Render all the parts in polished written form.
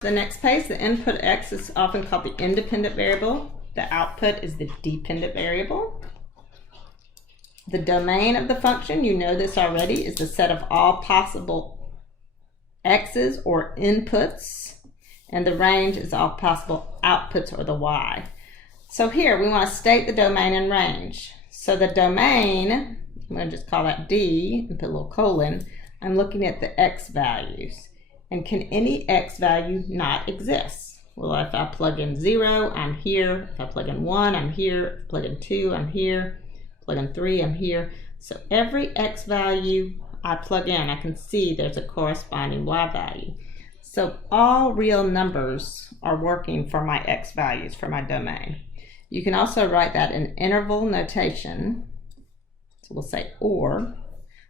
The next page, the input x is often called the independent variable. The output is the dependent variable. The domain of the function, you know this already, is the set of all possible x's or inputs, and the range is all possible outputs or the y. So here we want to state the domain and range. So the domain, I'm going to just call that D and put a little colon. I'm looking at the x values. And can any x value not exist? Well, if I plug in 0, I'm here. If I plug in 1, I'm here. Plug in 2, I'm here. Plug in 3, I'm here. So every x value I plug in, I can see there's a corresponding y value. So all real numbers are working for my x values for my domain. You can also write that in interval notation. So we'll say or.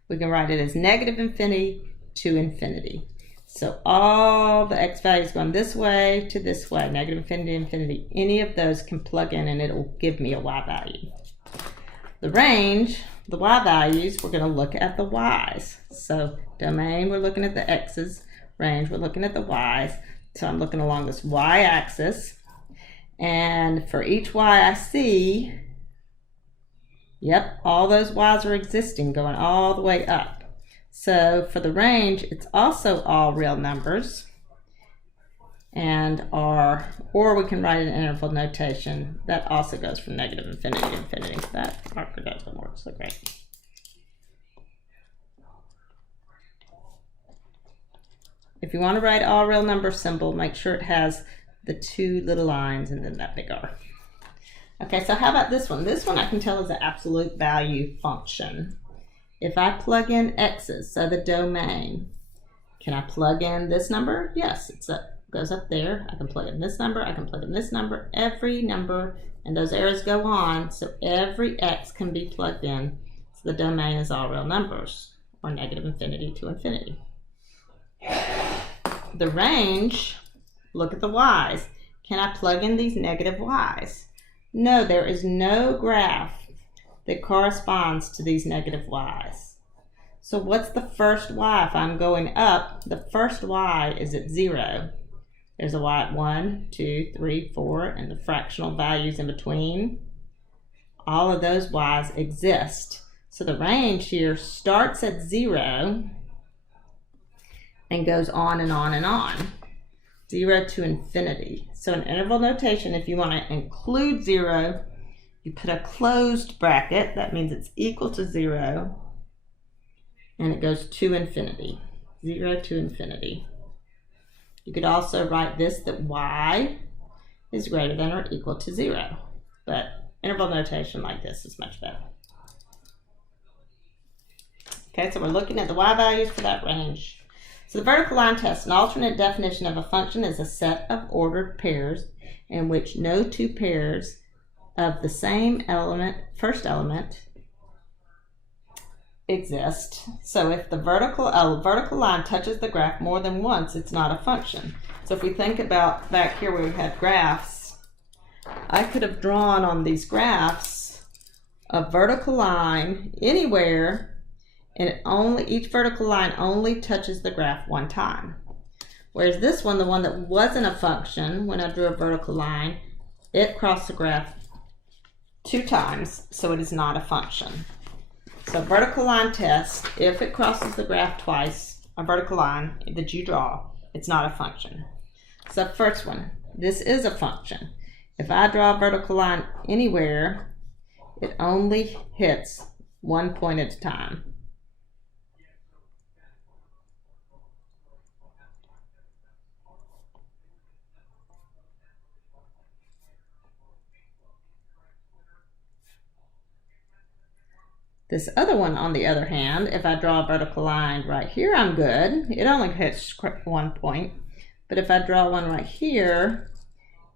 We can write it as negative infinity to infinity. So all the x values going this way to this way, negative infinity, infinity, any of those can plug in and it'll give me a y value. The range, the y values, we're going to look at the y's. So domain, we're looking at the x's. Range, we're looking at the y's. So I'm looking along this y-axis. And for each y I see, yep, all those y's are existing, going all the way up. So for the range, it's also all real numbers, and or we can write an interval notation that also goes from negative infinity to infinity. That marker doesn't work so great. If you want to write all real number symbol, make sure it has the two little lines and then that big R. Okay, so how about this one? This one I can tell is an absolute value function. If I plug in x's, so the domain, can I plug in this number? Yes, it goes up there. I can plug in this number, I can plug in this number, every number, and those arrows go on, so every x can be plugged in. So the domain is all real numbers, or negative infinity to infinity. The range, look at the y's. Can I plug in these negative y's? No, there is no graph that corresponds to these negative y's. So what's the first y? If I'm going up, the first y is at 0. There's a y at 1, 2, 3, 4, and the fractional values in between. All of those y's exist. So the range here starts at 0 and goes on and on and on. 0 to infinity. So in interval notation, if you want to include 0, you put a closed bracket. That means it's equal to 0, and it goes to infinity. 0 to infinity. You could also write this, that y is greater than or equal to 0. But interval notation like this is much better. Okay, so we're looking at the y values for that range. So the vertical line test, an alternate definition of a function is a set of ordered pairs in which no two pairs of the same element, first element, exist. So if the vertical line touches the graph more than once, it's not a function. So if we think about back here where we had graphs, I could have drawn on these graphs a vertical line anywhere, and each vertical line only touches the graph one time. Whereas this one, the one that wasn't a function, when I drew a vertical line, it crossed the graph 2 times, so it is not a function. So vertical line test, if it crosses the graph twice, a vertical line that you draw, it's not a function. So first one, this is a function. If I draw a vertical line anywhere, it only hits one point at a time. This other one, on the other hand, if I draw a vertical line right here, I'm good. It only hits 1 point. But if I draw one right here,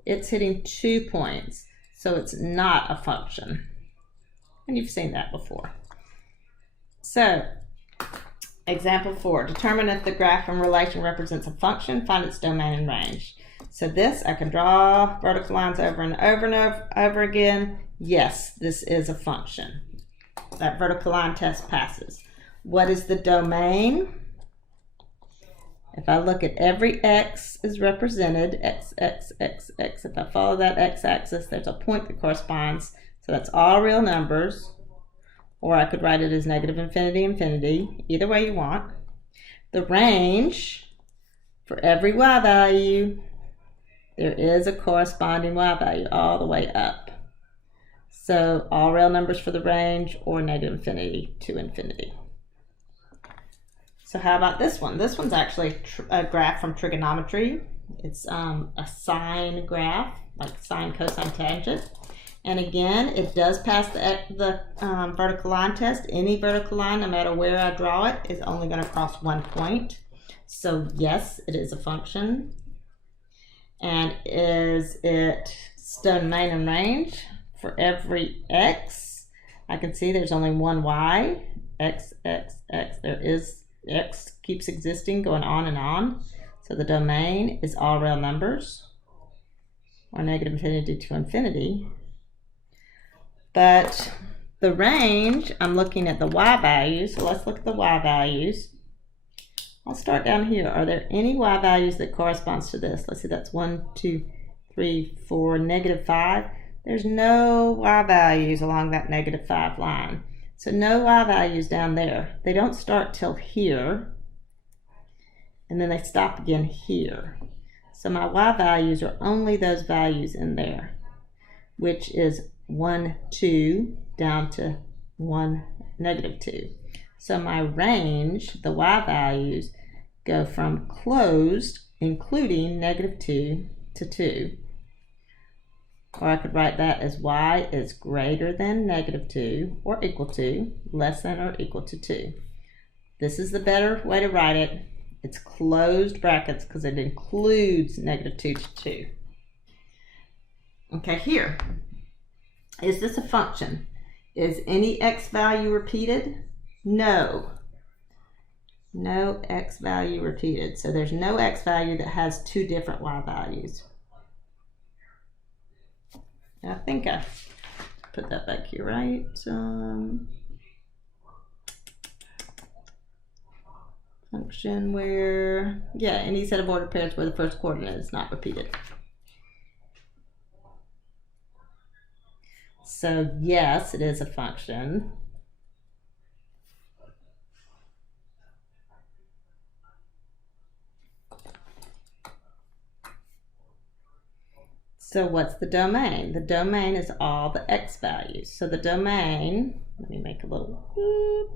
it's hitting 2 points. So it's not a function. And you've seen that before. So, example 4. Determine if the graph in relation represents a function. Find its domain and range. So this, I can draw vertical lines over and over and over again. Yes, this is a function. That vertical line test passes. What is the domain? If I look at every x is represented, x, x, x, x. If I follow that x-axis, there's a point that corresponds. So that's all real numbers. Or I could write it as negative infinity, infinity. Either way you want. The range for every y value, there is a corresponding y value all the way up. So all real numbers for the range or negative infinity to infinity. So how about this one? This one's actually a graph from trigonometry. It's a sine graph, like sine, cosine, tangent. And again, it does pass the vertical line test. Any vertical line, no matter where I draw it, is only going to cross one point. So yes, it is a function. And is it domain and range? For every x, I can see there's only one y. X, x, x. There is x keeps existing, going on and on. So the domain is all real numbers, or negative infinity to infinity. But the range, I'm looking at the y values. So let's look at the y values. I'll start down here. Are there any y values that corresponds to this? Let's see, that's 1, 2, 3, 4, -5. There's no y values along that -5 line. So no y values down there. They don't start till here, and then they stop again here. So my y values are only those values in there, which is 1, 2, down to 1, -2. So my range, the y values, go from closed, including -2, to 2. Or I could write that as y is greater than -2 or equal to, less than or equal to 2. This is the better way to write it. It's closed brackets because it includes -2 to 2. Okay, here. Is this a function? Is any x value repeated? No. No x value repeated. So there's no x value that has two different y values. I think I put that back here, right? Function where, yeah, any set of ordered pairs where the first coordinate is not repeated. So yes, it is a function. So what's the domain? The domain is all the x values. So the domain, let me make a little whoop.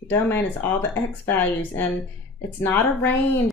The domain is all the x values, and it's not a range